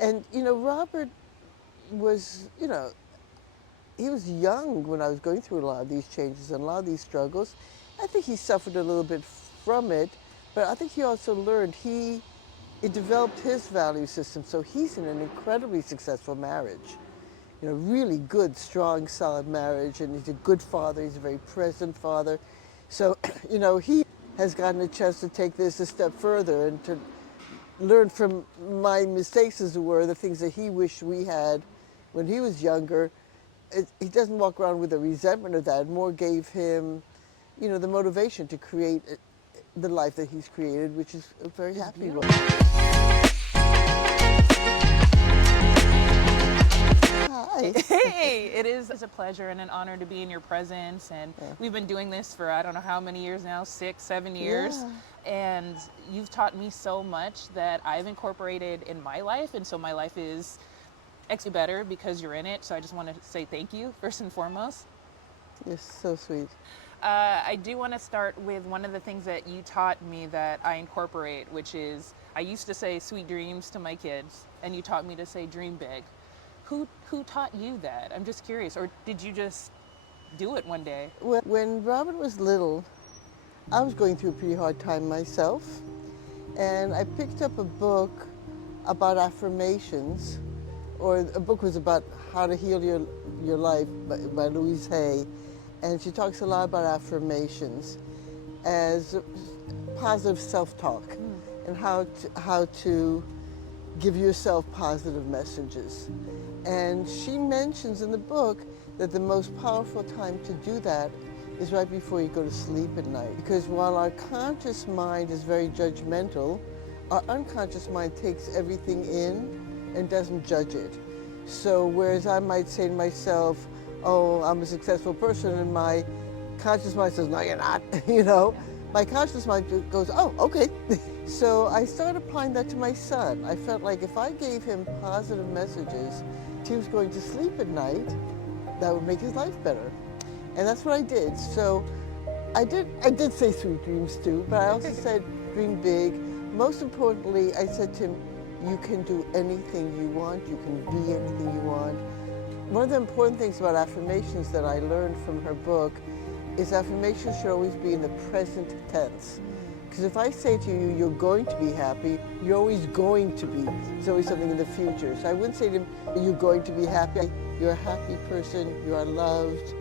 And, Robert was, he was young when I was going through a lot of these changes and a lot of these struggles. I think he suffered a little bit from it, but I think he also learned it developed his value system. So he's in an incredibly successful marriage, really good, strong, solid marriage, and he's a good father. He's a very present father. So, he has gotten a chance to take this a step further and to learn from my mistakes, as it were, the things that he wished we had when he was younger. He doesn't walk around with a resentment of that. It more gave him, the motivation to create the life that he's created, which is a very happy one. Hi. Hey, it is a pleasure and an honor to be in your presence. And we've been doing this for I don't know how many years now, 6, 7 years. Yeah. And you've taught me so much that I've incorporated in my life. And so my life is extra better because you're in it. So I just want to say thank you, first and foremost. You're so sweet. I do want to start with one of the things that you taught me that I incorporate, which is I used to say sweet dreams to my kids, and you taught me to say dream big. Who taught you that? I'm just curious, or did you just do it one day? When Robert was little, I was going through a pretty hard time myself, and I picked up a book about affirmations, or a book was about how to heal your life by Louise Hay, and she talks a lot about affirmations as positive self-talk and how to give yourself positive messages. And she mentions in the book that the most powerful time to do that is right before you go to sleep at night. Because while our conscious mind is very judgmental, our unconscious mind takes everything in and doesn't judge it. So whereas I might say to myself, oh, I'm a successful person, and my conscious mind says, no, you're not, my conscious mind goes, oh, okay. So I started applying that to my son. I felt like if I gave him positive messages, he was going to sleep at night, that would make his life better. And that's what I did. So I did say sweet dreams too, but I also said dream big. Most importantly, I said to him, you can do anything you want, you can be anything you want. One of the important things about affirmations that I learned from her book is affirmations should always be in the present tense. Because if I say to you, you're going to be happy, you're always going to be. There's always something in the future. So I wouldn't say to him, you're going to be happy. You're a happy person, you are loved,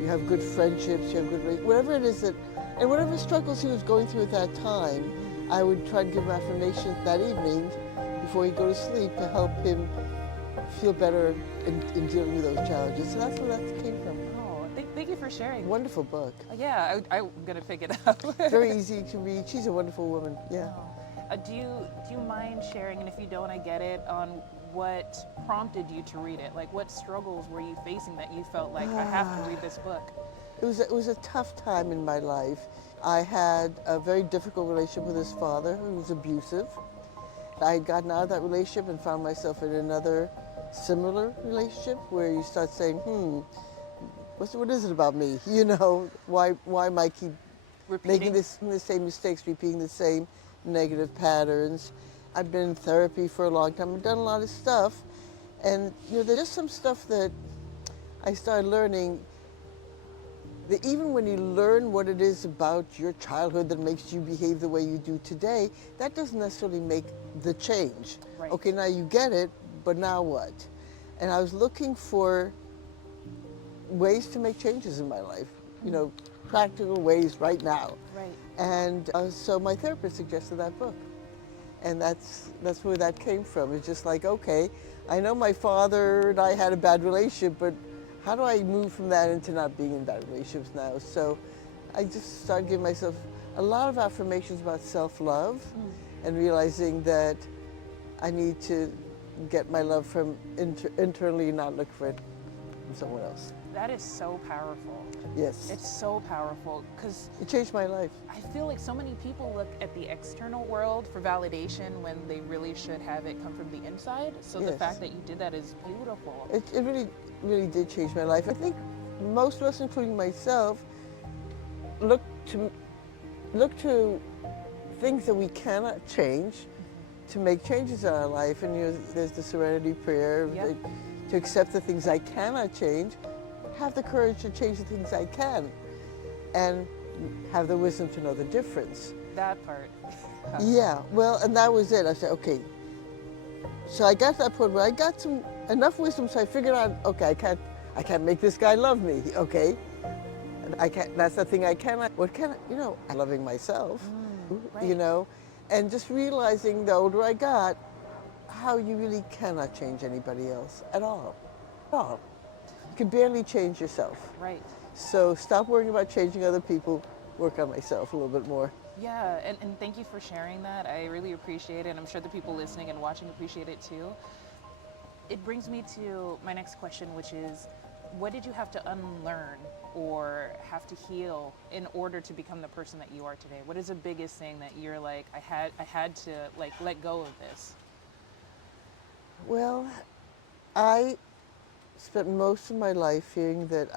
you have good friendships, you have good, whatever it is and whatever struggles he was going through at that time, I would try to give him affirmations that evening before he'd go to sleep to help him feel better in dealing with those challenges. So that's where that came from. Oh, thank you for sharing. Wonderful book. Yeah, I'm gonna pick it up. Very easy to read. She's a wonderful woman. Yeah. Oh. Do you mind sharing, and if you don't, I get it, on what prompted you to read it? Like, what struggles were you facing that you felt like I have to read this book? It was a tough time in my life. I had a very difficult relationship with his father, who was abusive. I had gotten out of that relationship and found myself in another similar relationship where you start saying, what is it about me? Why am I keep making the same mistakes, repeating the same negative patterns? I've been in therapy for a long time. I've done a lot of stuff. And there's just some stuff that I started learning that even when you learn what it is about your childhood that makes you behave the way you do today, that doesn't necessarily make the change. Right. Okay, now you get it, but now what? And I was looking for ways to make changes in my life, practical ways right now. Right. And so my therapist suggested that book. And that's where that came from. It's just like, okay, I know my father and I had a bad relationship, but how do I move from that into not being in bad relationships now? So I just started giving myself a lot of affirmations about self-love and realizing that I need to get my love from internally and not look for it from someone else. That is so powerful. Yes. It's so powerful because It changed my life. I feel like so many people look at the external world for validation when they really should have it come from the inside. So the Yes. fact that you did that is beautiful. It really, really did change my life. I think most of us, including myself, look to things that we cannot change to make changes in our life. And there's the serenity prayer, Yep. to accept the things I cannot change, have the courage to change the things I can, and have the wisdom to know the difference. That part. Yeah, well, and that was it. I said, okay. So I got to that point where I got some enough wisdom, so I figured out, okay, I can't make this guy love me, okay? And I can't. That's the thing I cannot. What can I? I'm loving myself, Right. and just realizing the older I got, how you really cannot change anybody else at all, at all. You can barely change yourself. Right. So stop worrying about changing other people. Work on myself a little bit more. Yeah, and thank you for sharing that. I really appreciate it. I'm sure the people listening and watching appreciate it too. It brings me to my next question, which is, what did you have to unlearn or have to heal in order to become the person that you are today? What is the biggest thing that you're like, I had to like let go of this? Well, I spent most of my life fearing that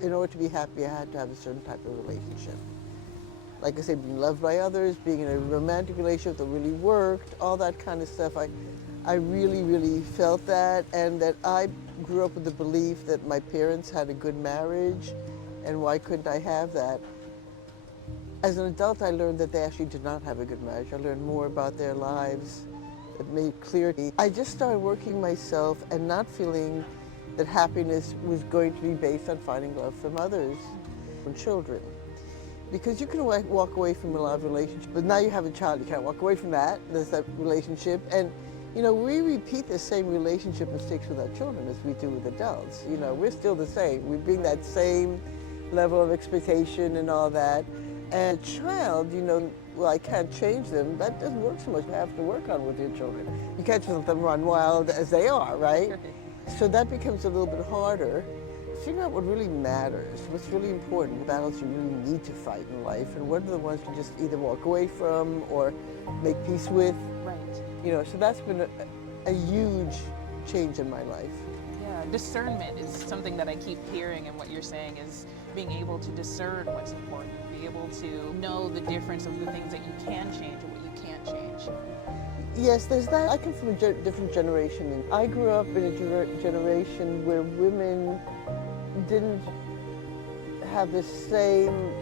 in order to be happy, I had to have a certain type of relationship. Like I said, being loved by others, being in a romantic relationship that really worked, all that kind of stuff. I really, really felt that, and that I grew up with the belief that my parents had a good marriage, and why couldn't I have that? As an adult, I learned that they actually did not have a good marriage. I learned more about their lives. It made clear to me. I just started working myself and not feeling that happiness was going to be based on finding love from others and children. Because you can walk away from a lot of relationships, but now you have a child, you can't walk away from that. There's that relationship. And, we repeat the same relationship mistakes with our children as we do with adults. We're still the same. We bring that same level of expectation and all that. And a child, well, I can't change them. That doesn't work so much. You have to work on with your children. You can't just let them run wild as they are, right? So that becomes a little bit harder. Figure out what really matters, what's really important, battles you really need to fight in life, and what are the ones you just either walk away from or make peace with. Right. So that's been a huge change in my life. Yeah, discernment is something that I keep hearing, and what you're saying is being able to discern what's important, be able to know the difference of the things that you can change and what you can't change. Yes, there's that. I come from a different generation. And I grew up in a generation where women didn't have the same,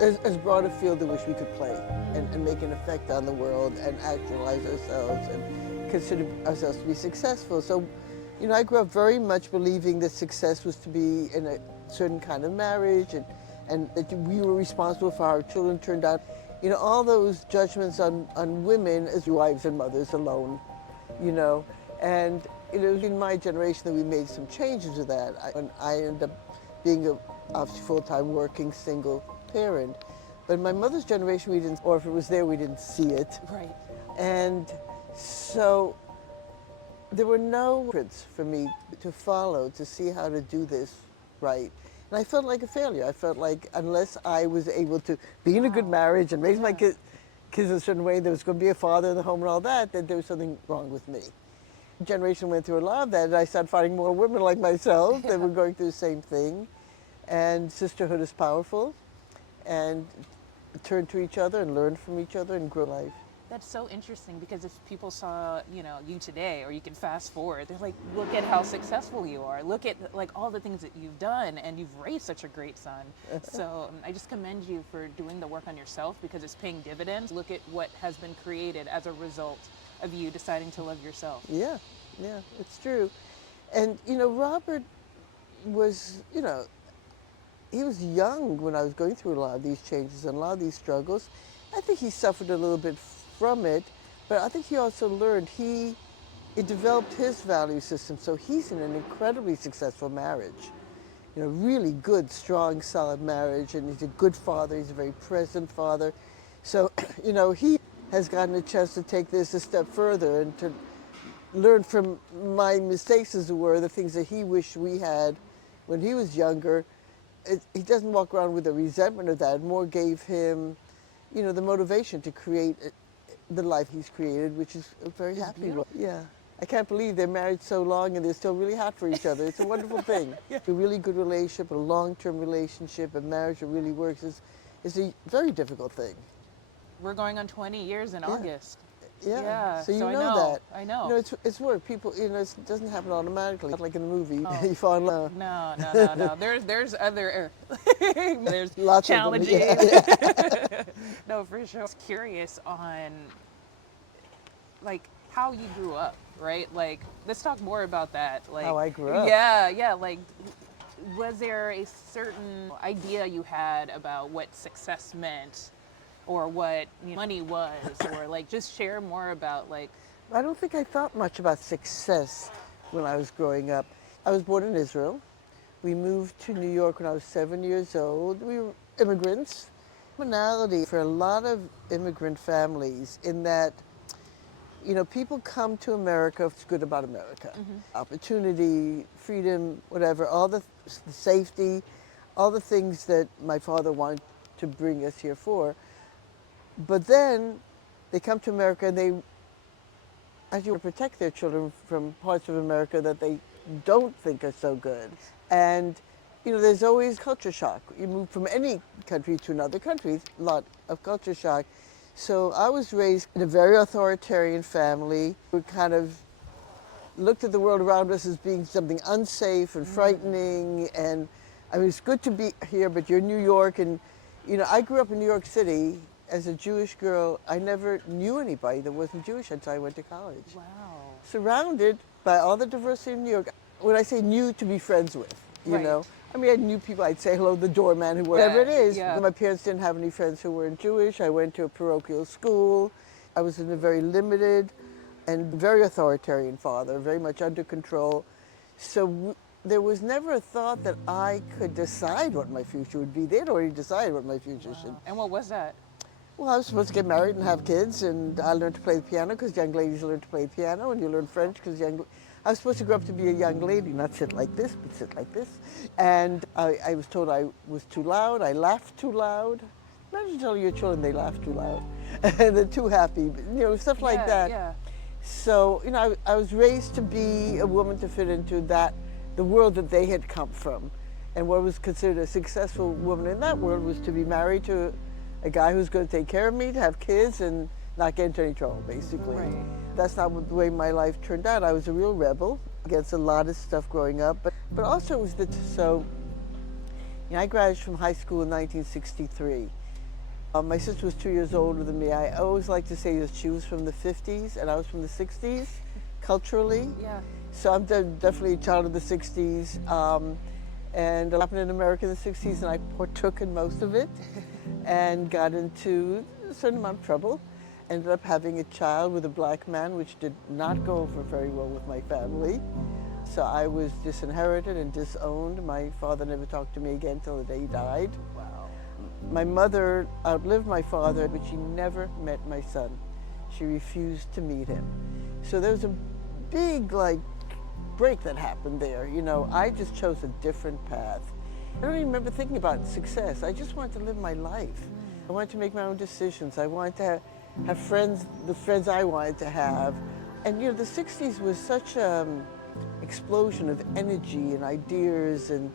as broad a field in which we could play and make an effect on the world and actualize ourselves and consider ourselves to be successful. So, I grew up very much believing that success was to be in a certain kind of marriage and that we were responsible for how our children turned out. All those judgments on women as wives and mothers alone, and it was in my generation that we made some changes to that. I ended up being obviously full-time working single parent. But in my mother's generation, we didn't, or if it was there, we didn't see it. Right. And so there were no prints for me to follow to see how to do this right. And I felt like a failure. I felt like unless I was able to be in a good marriage and raise my kids a certain way, there was going to be a father in the home and all that there was something wrong with me. Generation went through a lot of that, and I started finding more women like myself that were going through the same thing. And sisterhood is powerful, and turn to each other and learn from each other and grow life. That's so interesting, because if people saw, you today, or you can fast forward, they're like, look at how successful you are. Look at like all the things that you've done, and you've raised such a great son. So I just commend you for doing the work on yourself, because it's paying dividends. Look at what has been created as a result of you deciding to love yourself. Yeah, it's true. And, Robert was, he was young when I was going through a lot of these changes and a lot of these struggles. I think he suffered a little bit from it, but I think he also learned, he developed his value system, so he's in an incredibly successful marriage. Really good, strong, solid marriage, and he's a good father, he's a very present father. So, he has gotten a chance to take this a step further and to learn from my mistakes, as it were, the things that he wished we had when he was younger. He doesn't walk around with a resentment of that. It more gave him, the motivation to create the life he's created, which is a very happy one. Yeah. I can't believe they're married so long and they're still really hot for each other. It's a wonderful thing. A really good relationship, a long-term relationship, a marriage that really works is a very difficult thing. We're going on 20 years in Yeah. August. Yeah. Yeah, So you so I know know, that. I You know. know, it's work. People, you know, it doesn't happen automatically. Not like in a movie. Oh, You fall in love. no, no, no, no. There's other there's Lots of them. Yeah. challenging. Yeah. No, for sure. I was curious on like how you grew up, right? Like let's talk more about that. Like How I grew up. yeah, yeah, like was there a certain idea you had about what success meant or what money was or like just share more about like I don't think I thought much about success when I was growing up. I was born in Israel. We moved to New York when I was 7 years old. We were immigrants. Commonality for a lot of immigrant families in that, you know, people come to America, it's good about America. Opportunity, freedom, whatever, all the safety, all the things that my father wanted to bring us here for. But then they come to America and they as you protect their children from parts of America that they don't think are so good. And, you know, there's always culture shock. You move from any country to another country, a lot of culture shock. So I was raised in a very authoritarian family. We kind of looked at the world around us as being something unsafe and frightening. And I mean, it's good to be here, but you're in New York. And, you know, I grew up in New York City as a Jewish girl. I never knew anybody that wasn't Jewish until I went to college. wow. Surrounded by all the diversity in New York. When I say new, to be friends with, you Right. know. I mean, I knew people, I'd say hello to the doorman, who whatever it is. Yeah. My parents didn't have any friends who weren't Jewish. I went to a parochial school. I was in a very limited and very authoritarian father, very much under control. So there was never a thought that I could decide what my future would be. They'd already decided what my future should be. And what was that? Well, I was supposed to get married and have kids, and I learned to play the piano because young ladies learn to play the piano, and you learn French because I was supposed to grow up to be a young lady, not sit like this, but sit like this. And I was told I was too loud. I laughed too loud. Imagine telling your children they laugh too loud, and they're too happy, you know, stuff like that. Yeah. So, you know, I was raised to be a woman to fit into the world that they had come from. And what was considered a successful woman in that world was to be married to a guy who's going to take care of me, to have kids, and not get into any trouble, basically. Right. That's not the way my life turned out. I was a real rebel against a lot of stuff growing up. But also it was so, you know, I graduated from high school in 1963. My sister was 2 years older than me. I always like to say that she was from the 50s and I was from the 60s, culturally. Yeah. So I'm definitely a child of the 60s. And it happened in America in the 60s, and I partook in most of it and got into a certain amount of trouble. Ended up having a child with a black man, which did not go over very well with my family. So I was disinherited and disowned. My father never talked to me again till the day he died. Wow. My mother outlived my father, but she never met my son. She refused to meet him. So there was a big, break that happened there. You know, I just chose a different path. I don't even remember thinking about success. I just wanted to live my life. I wanted to make my own decisions. I wanted to have friends, the friends I wanted to have. And, you know, the 60s was such an explosion of energy and ideas and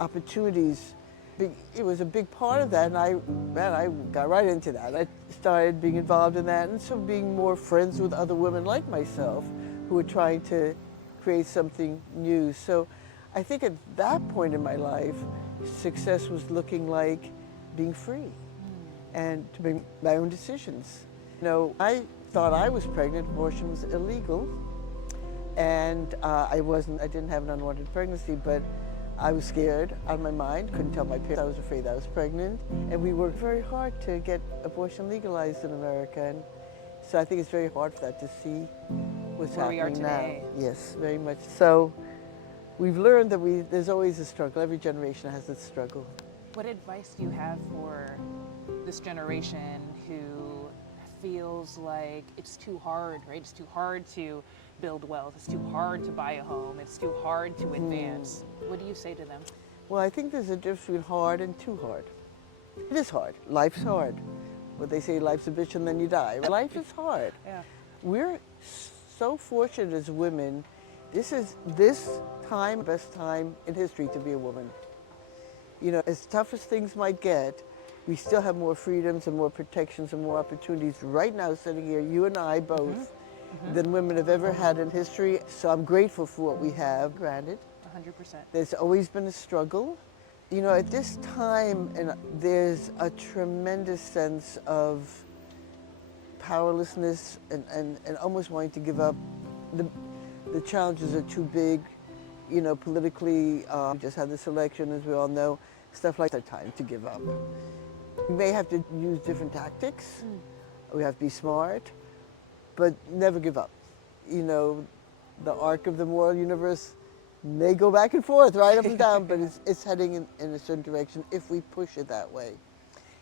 opportunities. It was a big part of that, and I got right into that. I started being involved in that, and so being more friends with other women like myself who were trying to create something new. So I think at that point in my life, success was looking like being free and to make my own decisions. You know, I thought I was pregnant. Abortion was illegal, and I didn't have an unwanted pregnancy, but I was scared out of my mind, couldn't tell my parents I was afraid I was pregnant. And we worked very hard to get abortion legalized in America. And so I think it's very hard for that to see what's Where we are happening now. today. Yes, very much. So we've learned that there's always a struggle. Every generation has its struggle. What advice do you have for this generation who feels like it's too hard, right? It's too hard to build wealth. It's too hard to buy a home. It's too hard to advance. What do you say to them? Well, I think there's a difference between hard and too hard. It is hard. Life's hard. What they say, life's a bitch and then you die. Life is hard. Yeah. We're so fortunate as women. This time, best time in history to be a woman. You know, as tough as things might get, We still have more freedoms and more protections and more opportunities right now sitting here, you and I both, than women have ever had in history. So I'm grateful for what we have. Granted, 100%. there's always been a struggle. You know, at this time, and there's a tremendous sense of powerlessness and almost wanting to give up. The challenges are too big, you know, politically. We just had this election, as we all know, stuff like that, time to give up. We may have to use different tactics. We have to be smart, but never give up. You know, the arc of the moral universe may go back and forth, right up and down, but it's heading in a certain direction if we push it that way.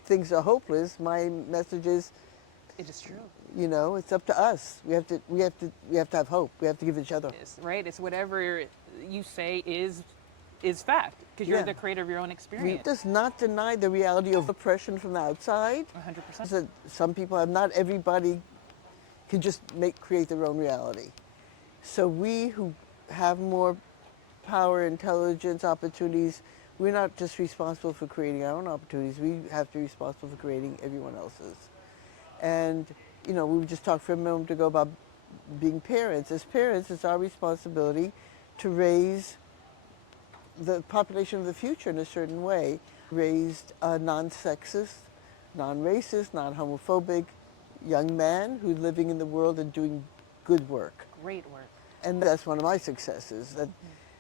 Things are hopeless. My message is, It is true. you know, it's up to us. We have to have hope. We have to give each other. It's, right? It's whatever you say is fact, because you're Yeah. the creator of your own We experience. does not deny the reality of oppression from the outside. 100%. That some people have, not everybody can just create their own reality. So we who have more power, intelligence, opportunities, we're not just responsible for creating our own opportunities. We have to be responsible for creating everyone else's. And, you know, we just talked for a moment ago about being parents. As parents, it's our responsibility to raise the population of the future in a certain way. Raised a non-sexist, non-racist, non-homophobic young man who's living in the world and doing good work. Great work. And that's one of my successes. That,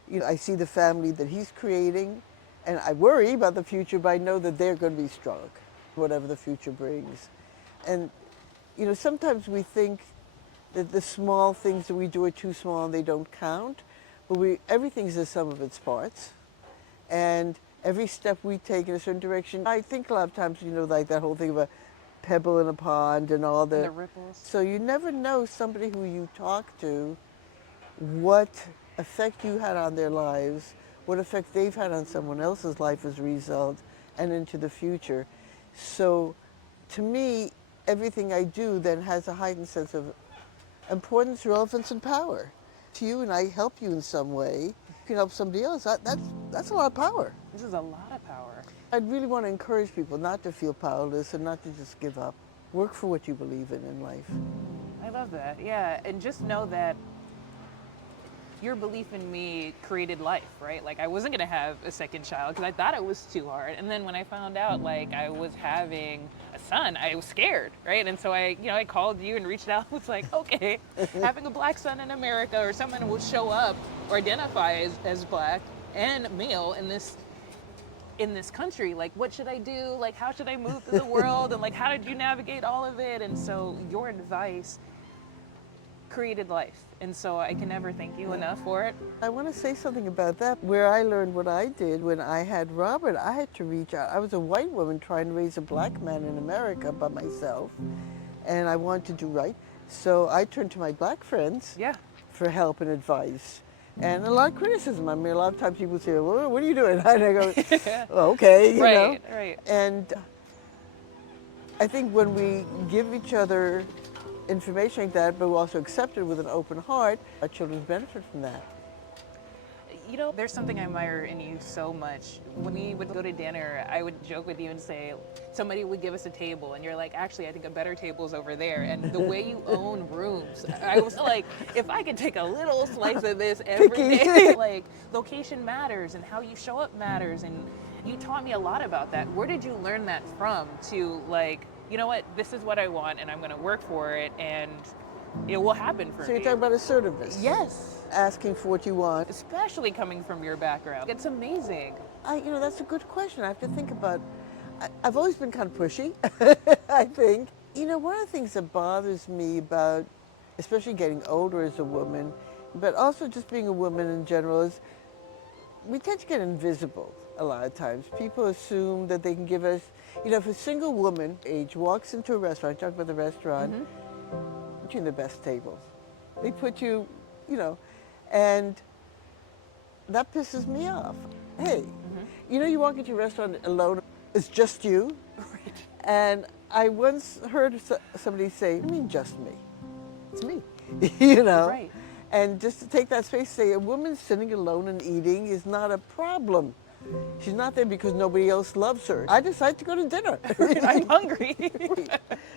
you know, I see the family that he's creating, and I worry about the future, but I know that they're going to be strong, whatever the future brings. And, you know, sometimes we think that the small things that we do are too small and they don't count, but everything's the sum of its parts. And every step we take in a certain direction, I think a lot of times, you know, like that whole thing of a pebble in a pond and all And the ripples. So you never know somebody who you talk to, what effect you had on their lives, what effect they've had on someone else's life as a result, and into the future. So to me, everything I do then has a heightened sense of importance, relevance, and power. To you, and I help you in some way, you can help somebody else. That's a lot of power. This is a lot of power. I'd really want to encourage people not to feel powerless and not to just give up. Work for what you believe in life. I love that. Yeah, and just know that your belief in me created life, right? Like, I wasn't gonna have a second child because I thought it was too hard. And then when I found out, like, I was having a son, I was scared, right? And so I called you and reached out. Was like, okay, having a black son in America, or someone will show up or identify as black and male in this country, like, what should I do? Like, how should I move through the world? And like, how did you navigate all of it? And so your advice created life. And so I can never thank you enough for it. I want to say something about that. Where I learned what I did when I had Robert, I had to reach out. I was a white woman trying to raise a black man in America by myself, and I wanted to do right. So I turned to my black friends Yeah. for help and advice. And a lot of criticism. I mean, a lot of times people say, well, what are you doing? And I go, well, okay, you know. Right. And I think when we give each other information like that, but we also accept it with an open heart, our children benefit from that. You know, there's something I admire in you so much. When we would go to dinner, I would joke with you and say, somebody would give us a table, and you're like, actually, I think a better table's over there. And the way you own rooms, I was like, if I could take a little slice of this every day, like, location matters and how you show up matters. And you taught me a lot about that. Where did you learn that from to, like, you know what, this is what I want, and I'm going to work for it, and it will happen for me? So you're talking about assertiveness. Yes. Asking for what you want. Especially coming from your background. It's amazing. You know, that's a good question. I have to think about. I've always been kind of pushy, I think. You know, one of the things that bothers me about, especially getting older as a woman, but also just being a woman in general, is we tend to get invisible a lot of times. People assume that they can give us, you know, if a single woman age walks into a restaurant, talk about the restaurant, put you in the best tables. They put you, you know, and that pisses me off. Hey, you know, you walk into a restaurant alone, it's just you. Right. And I once heard somebody say, I mean, just me. It's me, you know? Right. And just to take that space, say a woman sitting alone and eating is not a problem She's not there because nobody else loves her. I decided to go to dinner. I'm hungry. And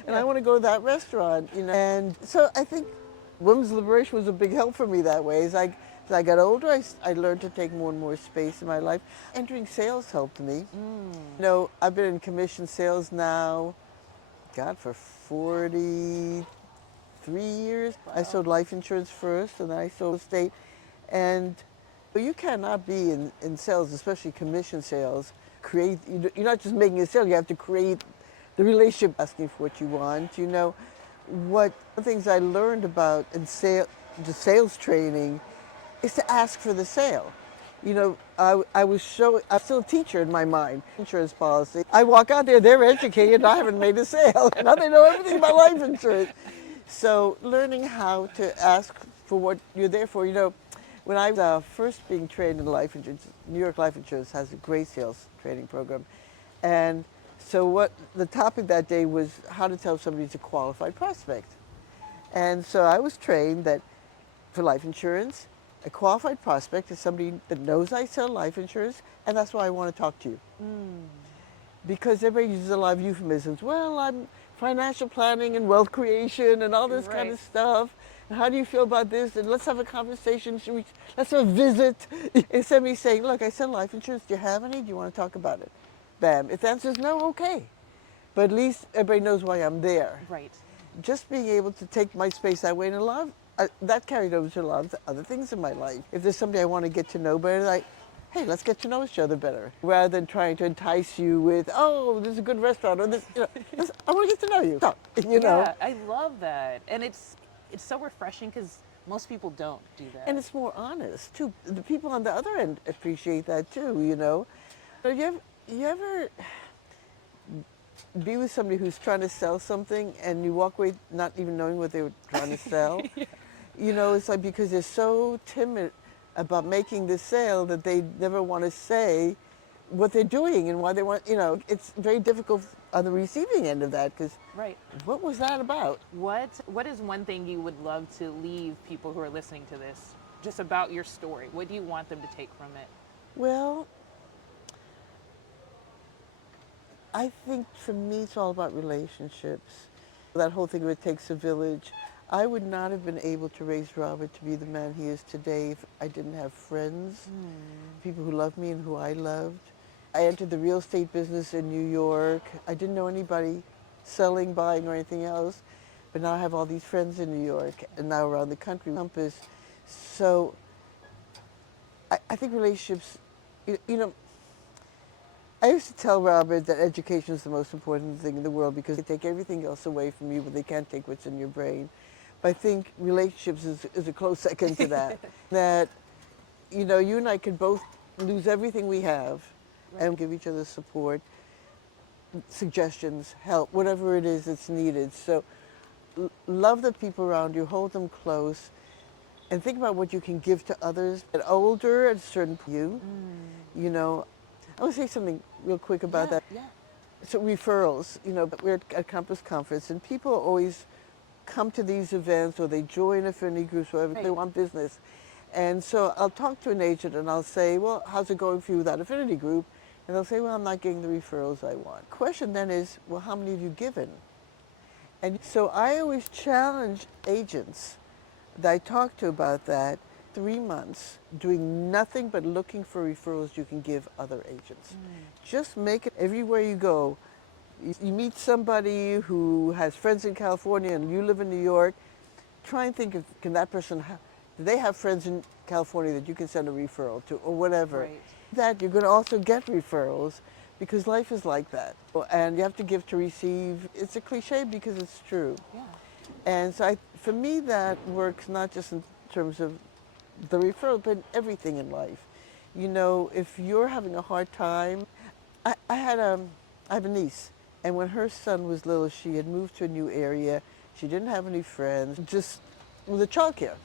Yeah. I want to go to that restaurant, And so I think women's liberation was a big help for me that way. As I got older, I learned to take more and more space in my life. Entering sales helped me. I've been in commission sales now, God, for 43 years. I Wow. sold life insurance first, and then I sold estate. And you cannot be in sales, especially commission sales, you're not just making a sale, you have to create the relationship, asking for what you want. What the things I learned about in the sales training is to ask for the sale. I'm still a teacher in my mind. Insurance policy. I walk out there, they're educated, I haven't made a sale. Now they know everything about life insurance. So learning how to ask for what you're there for. When I was first being trained in life insurance, New York Life Insurance has a great sales training program. And so what the topic that day was how to tell somebody's a qualified prospect. And so I was trained that for life insurance, a qualified prospect is somebody that knows I sell life insurance, and that's why I want to talk to you. Because everybody uses a lot of euphemisms. Well, I'm financial planning and wealth creation and all this kind Right. of stuff. And how do you feel about this? And let's have a conversation. Let's have a visit. Instead of me saying, look, I sell life insurance. Do you have any? Do you want to talk about it? Bam. If the answer is no, okay. But at least everybody knows why I'm there. Right. Just being able to take my space that way, and that carried over to a lot of other things in my life. If there's somebody I want to get to know better, like, hey, let's get to know each other better, rather than trying to entice you with, oh, this is a good restaurant, or I want to get to know you. Yeah, I love that. And it's so refreshing because most people don't do And that. it's more honest too. The people on the other end appreciate that too. So you ever be with somebody who's trying to sell something and you walk away not even knowing what they were trying to sell? Yeah. It's like because they're so timid about making the sale that they never want to say what they're doing and why they want, it's very difficult on the receiving end of that because Right. what was that about? What is one thing you would love to leave people who are listening to this just about your story? What do you want them to take from it? Well, I think for me it's all about relationships. That whole thing of it takes a village. I would not have been able to raise Robert to be the man he is today if I didn't have friends, people who loved me and who I loved. I entered the real estate business in New York. I didn't know anybody selling, buying, or anything else, but now I have all these friends in New York and now around the country, Compass. So I think relationships, you, you know, I used to tell Robert that education is the most important thing in the world because they take everything else away from you, but they can't take what's in your brain. But I think relationships is a close second to that. That, you and I could both lose everything we have Right. and give each other support, suggestions, help, whatever it is that's needed. So love the people around you, hold them close, and think about what you can give to others. At older, at a certain you know, I want to say something real quick about Yeah, that. yeah. So referrals, we're at Compass Conference, and people always come to these events or they join affinity groups, whatever, they Right. want business. And so I'll talk to an agent and I'll say, well, how's it going for you with that affinity group? And they'll say, well, I'm not getting the referrals I want. Question then is, well, how many have you given? And so I always challenge agents that I talk to about that 3 months doing nothing but looking for referrals you can give other agents. Just make it everywhere you go. You meet somebody who has friends in California and you live in New York, try and think of can that person do they have friends in California that you can send a referral to or whatever. Right. That you're going to also get referrals because life is like that. And you have to give to receive. It's a cliche because it's true. Yeah. And so for me, that works not just in terms of the referral, but everything in life. If you're having a hard time, I have a niece, and when her son was little, she had moved to a new area. She didn't have any friends, just with the childcare,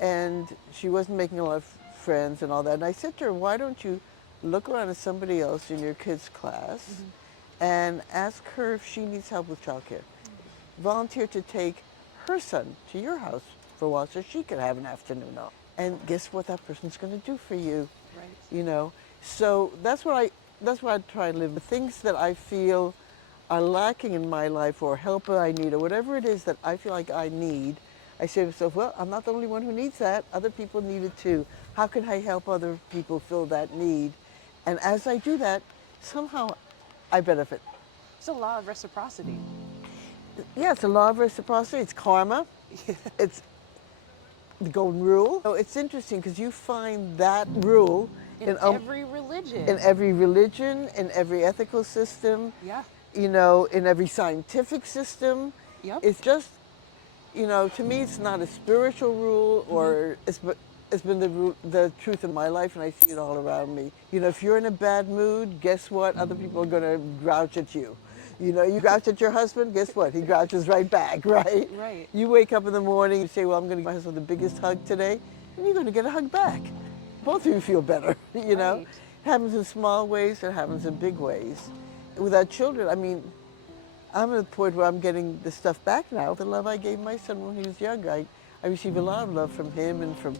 and she wasn't making a lot of friends and all that. And I said to her, "Why don't you look around at somebody else in your kids' class and ask her if she needs help with childcare? Volunteer to take her son to your house for a while so she could have an afternoon off. And guess what that person's going to do for you? Right. You know, So that's what I try and live. The things that I feel are lacking in my life or help that I need or whatever it is that I feel like I need, I say to myself, well, I'm not the only one who needs that. Other people need it too. How can I help other people fill that need? And as I do that, somehow I benefit. It's a law of reciprocity. Yeah, it's a law of reciprocity. It's karma. It's the golden rule. So it's interesting because you find that rule In in every religion. in every religion, in every ethical system, Yeah. in every scientific system. Yep. It's just, to me, it's not a spiritual rule Mm-hmm. or it's been the truth in my life, and I see it all around me. If you're in a bad mood, guess what? Other people are going to grouch at you. You grouch at your husband, guess what? He grouches right back, right? Right. You wake up in the morning, you say, well, I'm going to give my husband the biggest hug today, and you're going to get a hug back. Both of you feel better, It Right. happens in small ways, it happens in big ways. With our children, I mean, I'm at the point where I'm getting the stuff back now. The love I gave my son when he was young, I receive a lot of love from him and from,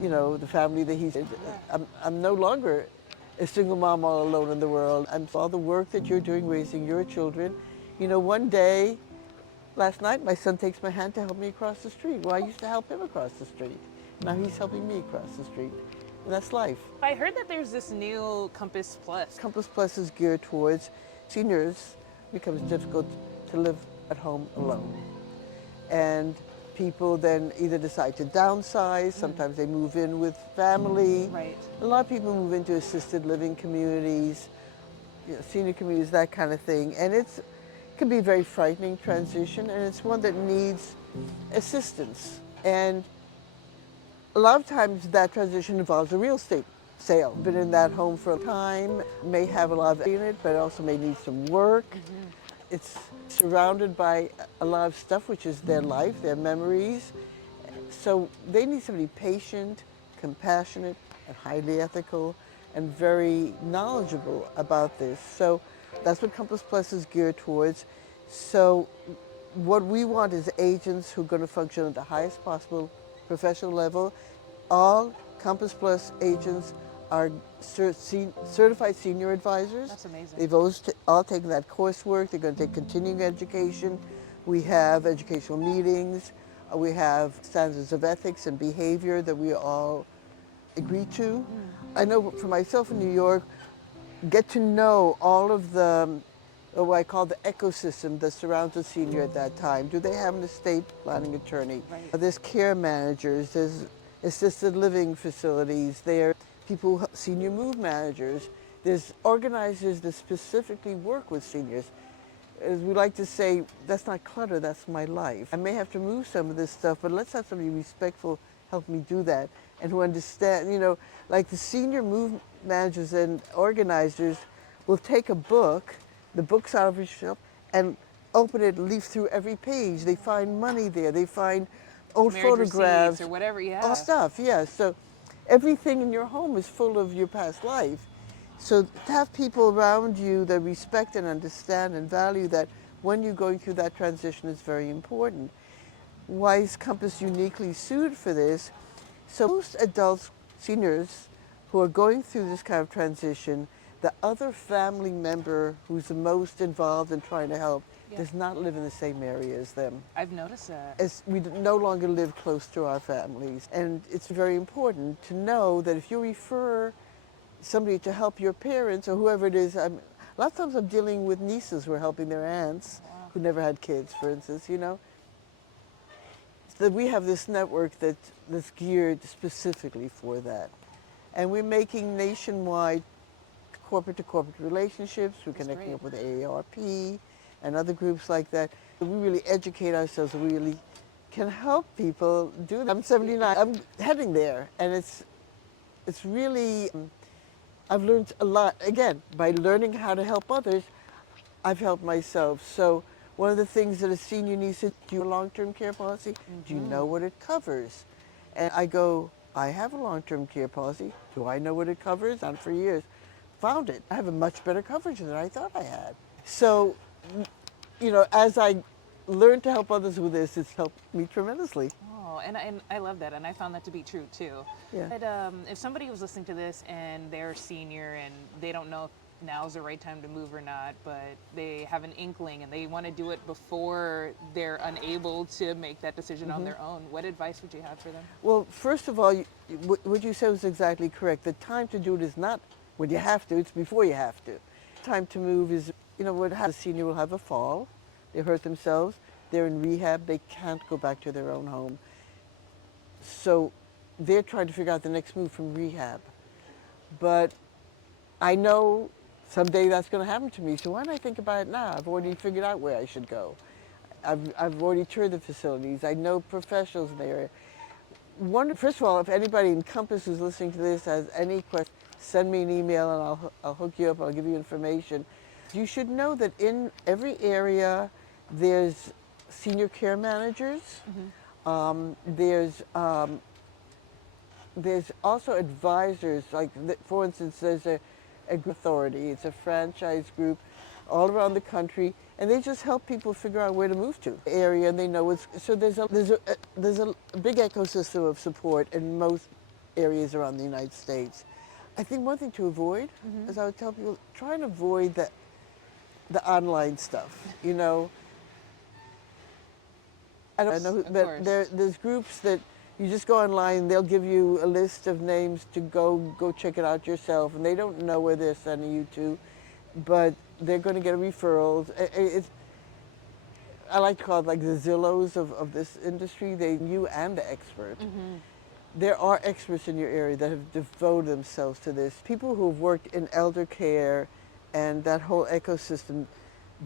the family that he's. Yeah. I'm no longer a single mom all alone in the world. I'm all the work that you're doing raising your children. One day, last night, my son takes my hand to help me across the street. Well, I used to help him across the street. Now he's helping me across the street. And that's life. I heard that there's this new Compass Plus. Compass Plus is geared towards seniors. It becomes difficult to live at home alone. And people then either decide to downsize, sometimes they move in with family. Right. A lot of people move into assisted living communities, senior communities, that kind of thing. And it can be a very frightening transition, and it's one that needs assistance. And a lot of times that transition involves a real estate sale. Been in that home for a time, may have a lot of in it, but also may need some work. It's surrounded by a lot of stuff, which is their life, their memories. So they need somebody patient, compassionate, and highly ethical, and very knowledgeable about this. So that's what Compass Plus is geared towards. So what we want is agents who are going to function at the highest possible professional level. All Compass Plus agents are certified senior advisors. That's amazing. They've all taken that coursework. They're going to take continuing education. We have educational meetings. We have standards of ethics and behavior that we all agree to. I know for myself in New York, get to know all of the what I call the ecosystem that surrounds a senior at that time. Do they have an estate planning attorney? Right. There's care managers, there's assisted living facilities, there are people, senior move managers, there's organizers that specifically work with seniors. As we like to say, that's not clutter, that's my life. I may have to move some of this stuff, but let's have somebody respectful help me do that and who understand, like the senior move managers and organizers will take a book, the book's out of a shelf, and open it, leaf through every page. They find money there, they find old Marriage receipts photographs, or whatever. all Yeah. stuff, yeah. So everything in your home is full of your past life. So to have people around you that respect and understand and value that when you're going through that transition is very important. Why is Compass uniquely suited for this? So most adults, seniors, who are going through this kind of transition, the other family member who's the most involved in trying to help Yeah. does not live in the same area as them. I've noticed that. As we no longer live close to our families. And it's very important to know that if you refer somebody to help your parents or whoever it is, a lot of times I'm dealing with nieces who are helping their aunts who never had kids, for instance, that we have this network that's geared specifically for that. And we're making nationwide corporate to corporate relationships. We're That's connecting great. up with AARP and other groups like that. We really educate ourselves. We really can help people do that. I'm 79. I'm heading there, and it's really I've learned a lot. Again, by learning how to help others, I've helped myself. So one of the things that a senior needs to do a long-term care policy, do you know what it covers? And I go, I have a long-term care policy. Do I know what it covers? Not for years. Found it. I have a much better coverage than I thought I had. So, as I learned to help others with this, it's helped me tremendously. Oh, Oh, and I love that, and I found that to be true too. Yeah. But if somebody was listening to this and they're a senior and they don't know if now's the right time to move or not, but they have an inkling and they want to do it before they're unable to make that decision on their own, what advice would you have for them? Well, first of all, what you said was exactly correct. The time to do it is not when you have to, it's before you have to. Time to move is, what happens, a senior will have a fall, they hurt themselves, they're in rehab, they can't go back to their own home. So they're trying to figure out the next move from rehab. But I know someday that's going to happen to me, so why don't I think about it now? I've already figured out where I should go. I've already toured the facilities. I know professionals in the area. First of all, if anybody in Compass who's listening to this has any questions, send me an email and I'll hook you up. I'll give you information. You should know that in every area there's senior care managers. There's also advisors. Like for instance, there's a authority. It's a franchise group all around the country, and they just help people figure out where to move to area, and they know it's so there's a big ecosystem of support in most areas around the United States. I think one thing to avoid, as I would tell people, try and avoid the online stuff. I know, Of but course. there's groups that you just go online. They'll give you a list of names to go check it out yourself, and they don't know where they're sending you to, but they're going to get referrals. I like to call it like the Zillows of this industry. You and the expert. There are experts in your area that have devoted themselves to this. People who have worked in elder care and that whole ecosystem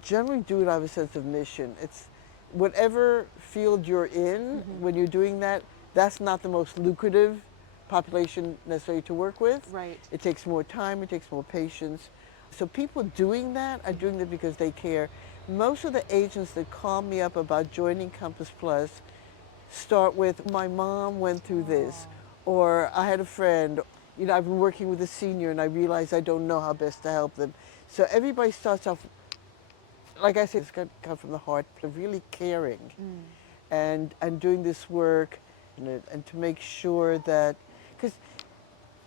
generally do it out of a sense of mission. It's whatever field you're in when you're doing that, that's not the most lucrative population necessarily to work with. Right. It takes more time, it takes more patience. So people doing that are doing that because they care. Most of the agents that call me up about joining Compass Plus start with, my mom went through this, or I had a friend, I've been working with a senior and I realized I don't know how best to help them. So everybody starts off, like I said, it's got to come from the heart, of really caring and doing this work and to make sure that, because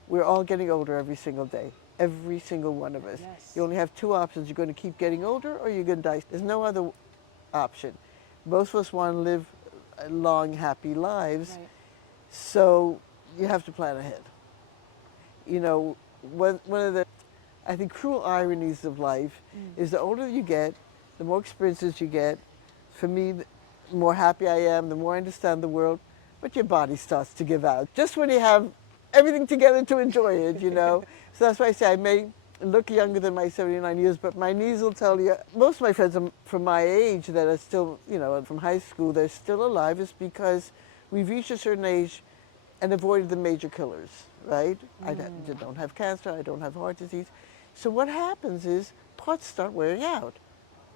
we're all getting older every single day, every single one of us. Yes. You only have two options. You're going to keep getting older or you're going to die. There's no other option. Most of us want to live long, happy lives. Right. So you have to plan ahead. One of the, I think, cruel ironies of life is the older you get, the more experiences you get. For me, the more happy I am, the more I understand the world, but your body starts to give out. Just when you have everything together to enjoy it. So that's why I say I may look younger than my 79 years, but my knees will tell you. Most of my friends are from my age that are still, from high school, they're still alive, is because we've reached a certain age and avoided the major killers, right? I don't have cancer, I don't have heart disease. So what happens is parts start wearing out.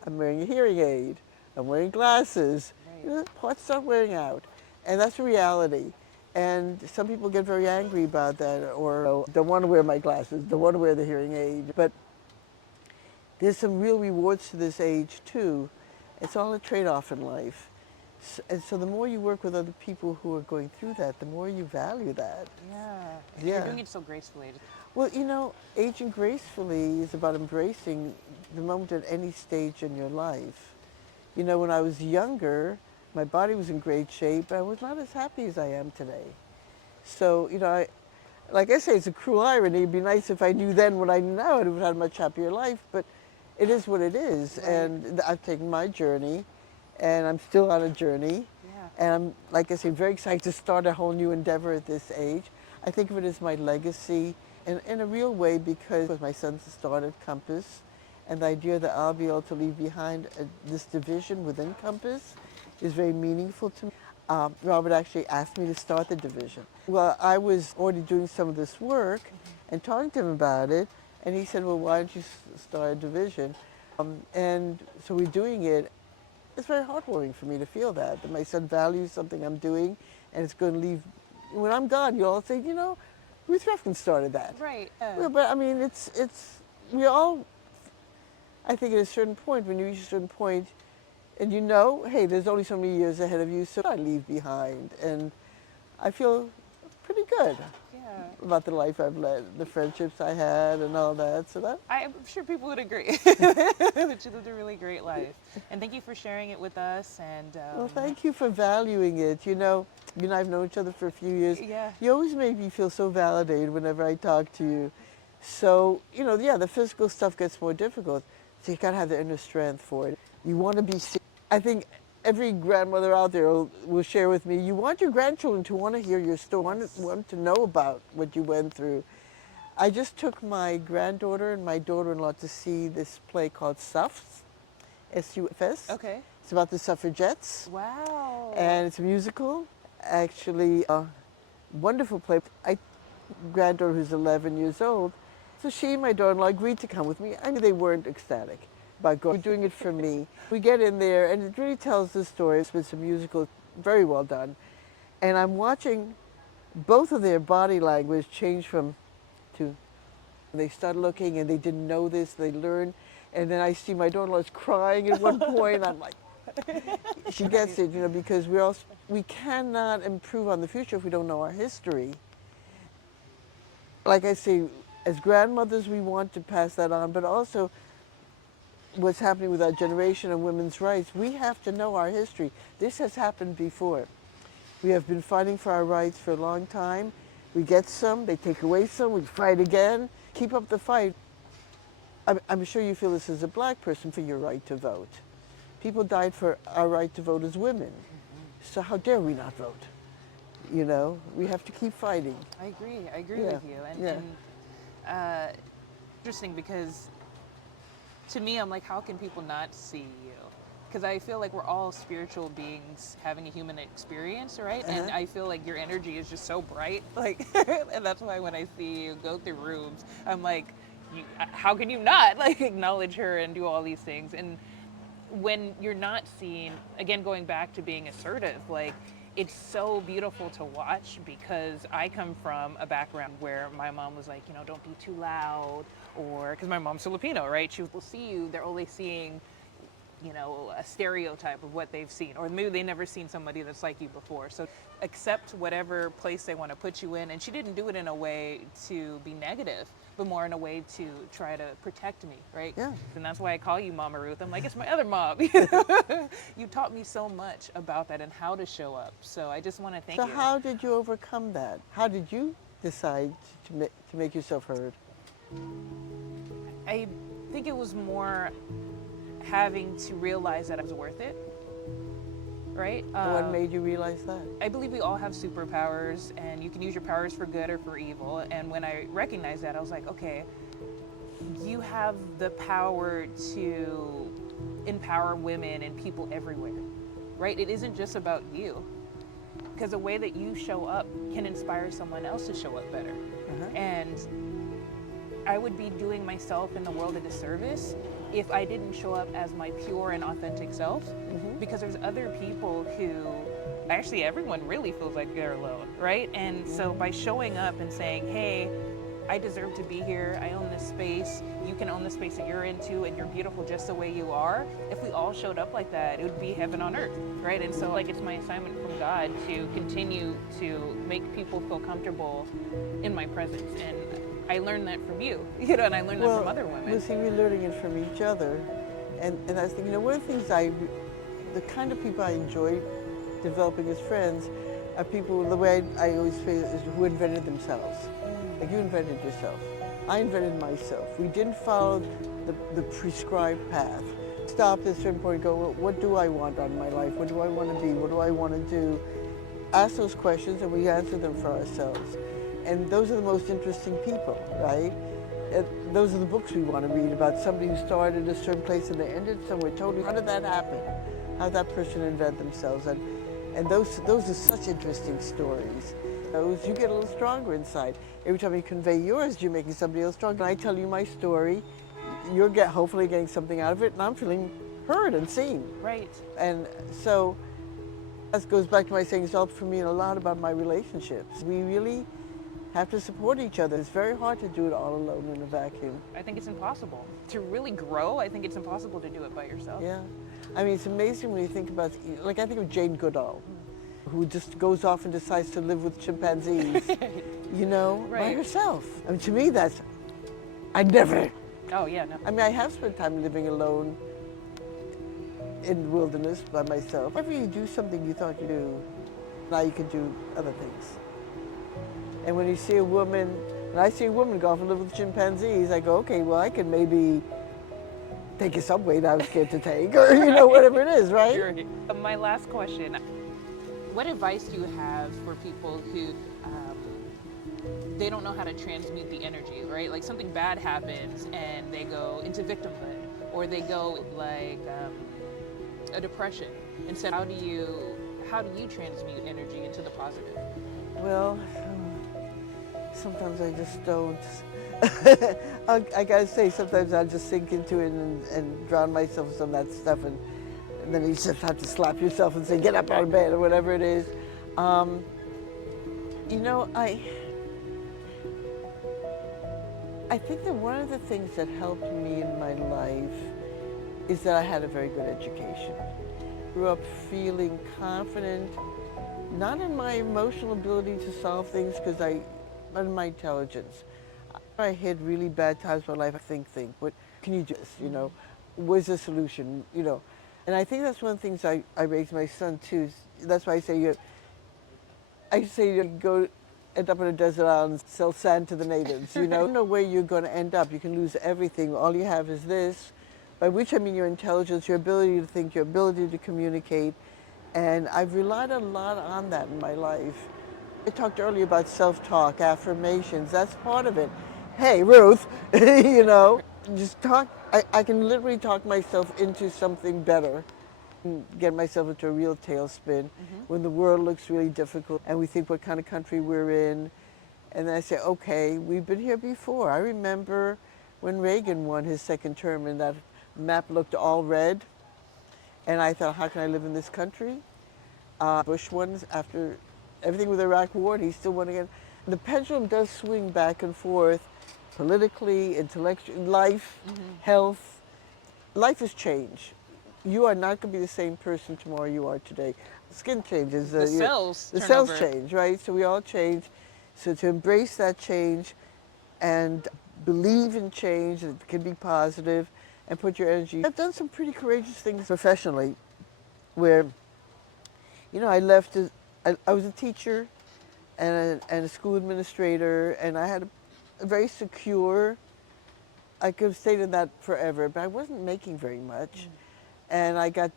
I'm wearing a hearing aid, I'm wearing glasses, Right. parts start wearing out. And that's a reality. And some people get very angry about that, or don't want to wear my glasses, don't want to wear the hearing aid. But there's some real rewards to this age too. It's all a trade-off in life. And so the more you work with other people who are going through that, the more you value that. Yeah. And you're Yeah. doing it so gracefully. Well, aging gracefully is about embracing the moment at any stage in your life. When I was younger, my body was in great shape, but I was not as happy as I am today. So, like I say, it's a cruel irony. It'd be nice if I knew then what I know now. I would have had a much happier life, but it is what it is. Right. And I've taken my journey, and I'm still on a journey. Yeah. And I'm, like I say, very excited to start a whole new endeavor at this age. I think of it as my legacy in a real way, because my son started Compass, and the idea that I'll be able to leave behind this division within Compass is very meaningful to me. Robert actually asked me to start the division. Well, I was already doing some of this work and talking to him about it, and he said, well, why don't you start a division? And so we're doing it. It's very heartwarming for me to feel that my son values something I'm doing, and it's going to leave. When I'm gone, you'll all say, Ruth Reffkin started that. Right. Well, but I mean, we all, I think at a certain point, when you reach a certain point, And you know, hey, there's only so many years ahead of you, so I leave behind. And I feel pretty good Yeah. about the life I've led, the friendships I had and all that. So that, I'm sure people would agree that you lived a really great life. And thank you for sharing it with us. And well, thank you for valuing it. You and I've known each other for a few years. yeah, You always make me feel so validated whenever I talk to you. So, yeah, the physical stuff gets more difficult. So you gotta have the inner strength for it. You want to be seen. I think every grandmother out there will share with me, you want your grandchildren to want to hear your story, yes. want to know about what you went through. I just took my granddaughter and my daughter-in-law to see this play called SUFS, SUFS. Okay. It's about the suffragettes, Wow. and it's a musical. Actually, a wonderful play. I granddaughter who's 11 years old. So she and my daughter-in-law agreed to come with me. I knew they weren't ecstatic about going. They were doing it for me. We get in there, and it really tells the story. It's a musical, very well done. And I'm watching both of their body language change from to. They start looking, and they didn't know this. They learn, and then I see my daughter-in-law's crying at one point. I'm like, she gets Right. it, because we cannot improve on the future if we don't know our history. Like I say, as grandmothers, we want to pass that on, but also what's happening with our generation and women's rights, we have to know our history. This has happened before. We have been fighting for our rights for a long time. We get some, they take away some, we fight again. Keep up the fight. I'm sure you feel this as a black person for your right to vote. People died for our right to vote as women. So how dare we not vote? We have to keep fighting. I agree. I agree Yeah, with you. yeah. And interesting because to me, I'm like, how can people not see you? Because I feel like we're all spiritual beings having a human experience, right? And Uh-huh. I feel like your energy is just so bright, like, and that's why when I see you go through rooms, I'm like, how can you not like acknowledge her and do all these things? And when you're not seen, again, going back to being assertive, like it's so beautiful to watch because I come from a background where my mom was like, don't be too loud, or because my mom's Filipino, right? She will see you, they're only seeing a stereotype of what they've seen, or maybe they never seen somebody that's like you before. So accept whatever place they want to put you in. And she didn't do it in a way to be negative, but more in a way to try to protect me, right? Yeah. And that's why I call you Mama Ruth. I'm like, it's my other mom. You taught me so much about that and how to show up. So I just want to thank So you. how did you overcome that? How did you decide to make yourself heard? I think it was more having to realize that I was worth it, right? What made you realize that? I believe we all have superpowers, and you can use your powers for good or for evil. And when I recognized that, I was like, okay, you have the power to empower women and people everywhere, right? It isn't just about you, because the way that you show up can inspire someone else to show up better. Uh-huh. And I would be doing myself in the world a disservice if I didn't show up as my pure and authentic self, because there's other people who actually everyone really feels like they're alone, right? And so by showing up and saying, hey, I deserve to be here, I own this space, you can own the space that you're into, and you're beautiful just the way you are, if we all showed up like that, it would be heaven on earth, right? And so like it's my assignment from God to continue to make people feel comfortable in my presence. And I learned that from you, and I learned that from other women. Well, see, we're learning it from each other. And I was thinking, one of the things the kind of people I enjoy developing as friends are people, the way I always feel is who invented themselves. Like you invented yourself. I invented myself. We didn't follow the prescribed path. Stop at a certain point and go, well, what do I want on my life? What do I want to be? What do I want to do? Ask those questions and we answer them for ourselves. And those are the most interesting people, right? And those are the books we want to read about somebody who started a certain place and they ended somewhere totally. How did that happen? How did that person invent themselves? And those are such interesting stories. You get a little stronger inside. Every time you convey yours, you're making somebody else stronger. And I tell you my story, you're hopefully getting something out of it, and I'm feeling heard and seen. Right. And so that goes back to my saying it's all for me and a lot about my relationships. We really have to support each other. It's very hard to do it all alone in a vacuum. I think it's impossible. To really grow, I think it's impossible to do it by yourself. Yeah. I mean, it's amazing when you think about, like I think of Jane Goodall, who just goes off and decides to live with chimpanzees, by Right. herself. I mean, to me, I never. Oh, yeah, no. I mean, I have spent time living alone in the wilderness by myself. Whenever you do something you thought you do, now you can do other things. And when you see a woman, when I see a woman go off and live with chimpanzees, I go, okay, well, I can maybe take a subway that I was scared to take, or, whatever it is, right? Right. My last question, what advice do you have for people who they don't know how to transmute the energy, right? Like something bad happens and they go into victimhood, or they go like a depression. And so how do you transmute energy into the positive? Well, sometimes I just don't. I gotta say, sometimes I'll just sink into it and drown myself in some of that stuff, and then you just have to slap yourself and say, get up out of bed, or whatever it is. You know, I think that one of the things that helped me in my life is that I had a very good education. Grew up feeling confident, not in my emotional ability to solve things, but in my intelligence. I had really bad times in my life. I think, what can you do this, Where's the solution, And I think that's one of the things I raised my son too. That's why I say you go end up on a desert island and sell sand to the natives, You don't know where you're going to end up. You can lose everything. All you have is this, by which I mean your intelligence, your ability to think, your ability to communicate. And I've relied a lot on that in my life. I talked earlier about self-talk, affirmations. That's part of it. Hey, Ruth, just talk. I can literally talk myself into something better, get myself into a real tailspin when the world looks really difficult and we think what kind of country we're in. And then I say, okay, we've been here before. I remember when Reagan won his second term and that map looked all red. And I thought, how can I live in this country? Bush won after everything with the Iraq War, and he still won again. The pendulum does swing back and forth politically, intellectually, life, health. Life has changed. You are not going to be the same person tomorrow you are today. Skin changes. The cells The turn cells over. change, right? So we all change. So to embrace that change and believe in change that can be positive and put your energy. I've done some pretty courageous things professionally where, I left, I was a teacher and a school administrator, and I had a very secure, I could have stayed in that forever, but I wasn't making very much. And I got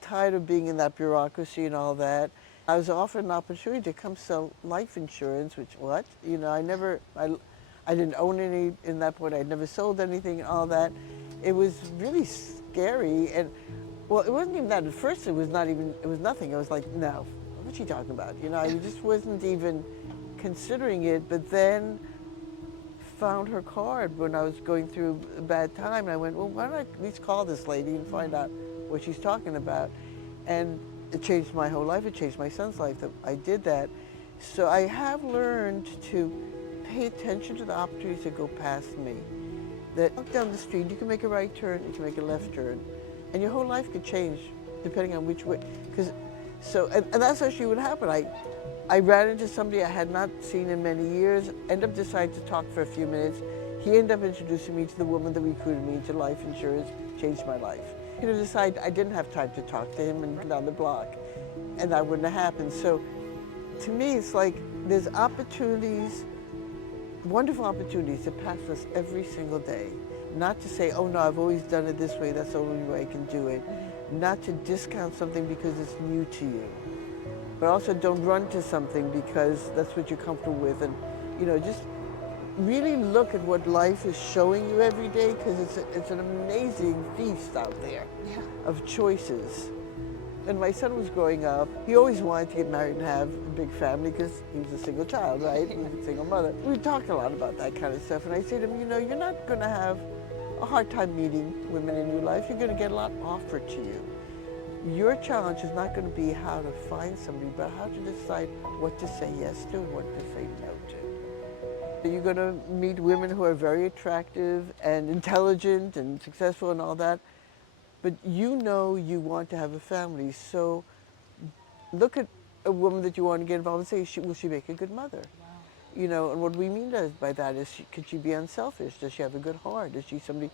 tired of being in that bureaucracy and all that. I was offered an opportunity to come sell life insurance, which what? I didn't own any in that point. I'd never sold anything and all that. It was really scary. And well, it wasn't even that. At first, it was nothing. I was like, no, what's she talking about? I just wasn't even considering it. But then found her card when I was going through a bad time. And I went, well, why don't I at least call this lady and find out what she's talking about? And it changed my whole life. It changed my son's life that I did that. So I have learned to pay attention to the opportunities that go past me. That walk down the street, you can make a right turn, you can make a left turn. And your whole life could change depending on which way. And that's actually what happened. I ran into somebody I had not seen in many years, ended up deciding to talk for a few minutes. He ended up introducing me to the woman that recruited me into life insurance, changed my life. Decided I didn't have time to talk to him and down the block, and that wouldn't have happened. So to me, it's like there's opportunities, wonderful opportunities that pass us every single day. Not to say, oh no, I've always done it this way, that's the only way I can do it. Not to discount something because it's new to you. But also don't run to something because that's what you're comfortable with. And just really look at what life is showing you every day, because it's an amazing feast out there of choices. And my son was growing up. He always wanted to get married and have a big family because he was a single child, right? He was a single mother. We talked a lot about that kind of stuff. And I said to him, you're not going to have a hard time meeting women in your life. You're going to get a lot offered to you. Your challenge is not going to be how to find somebody, but how to decide what to say yes to and what to say no to. You're going to meet women who are very attractive and intelligent and successful and all that. but you know you want to have a family. So look at a woman that you want to get involved and say, will she make a good mother? Wow. You know, and what we mean by that is, could she be unselfish? Does she have a good heart? Is she somebody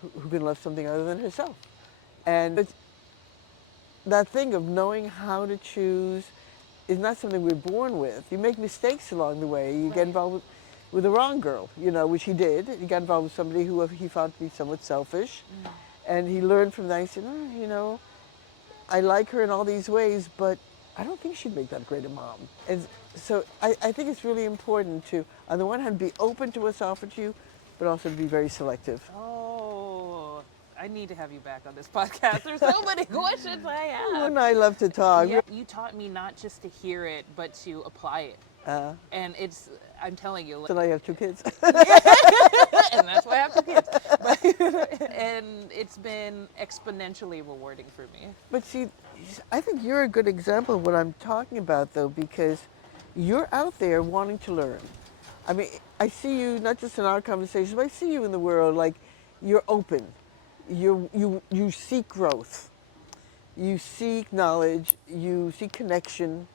who can love something other than herself? And it's that thing of knowing how to choose is not something we're born with. You make mistakes along the way. You get Right. involved with the wrong girl, you know, which he did. He got involved with somebody who he found to be somewhat selfish. And he learned from that. He said, you know, I like her in all these ways, but I don't think she'd make that great a mom. And so I think it's really important to, on the one hand, be open to what's offered to you, but also to be very selective. Oh, I need to have you back on this podcast. There's so many questions I You have. and I love to talk. Yeah, you taught me not just to hear it, but to apply it. And it's, I'm telling you, So now you have 2 kids. and that's why I have 2 kids. And it's been exponentially rewarding for me. But see, I think you're a good example of what I'm talking about, though, because you're out there wanting to learn. I mean, I see you not just in our conversations, but I see you in the world. Like, you're open. You seek growth. You seek knowledge. You seek connection,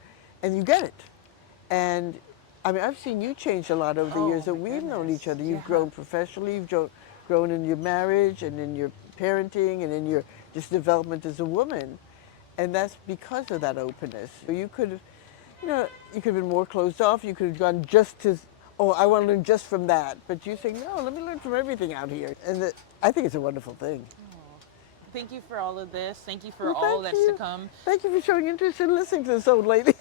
and you get it. And I mean, I've seen you change a lot over the Oh years that my we've known goodness. each other. You've Yeah. grown professionally. You've grown in your marriage and in your parenting and in your just development as a woman. And that's because of that openness. You could have, you know, you could have been more closed off. You could have gone just to, oh, I want to learn just from that. But you think, no, let me learn from everything out here. And I think it's a wonderful thing. Thank you for all of this. Thank you for Well, all thank that's to you. come. Thank you for showing interest in listening to this old lady.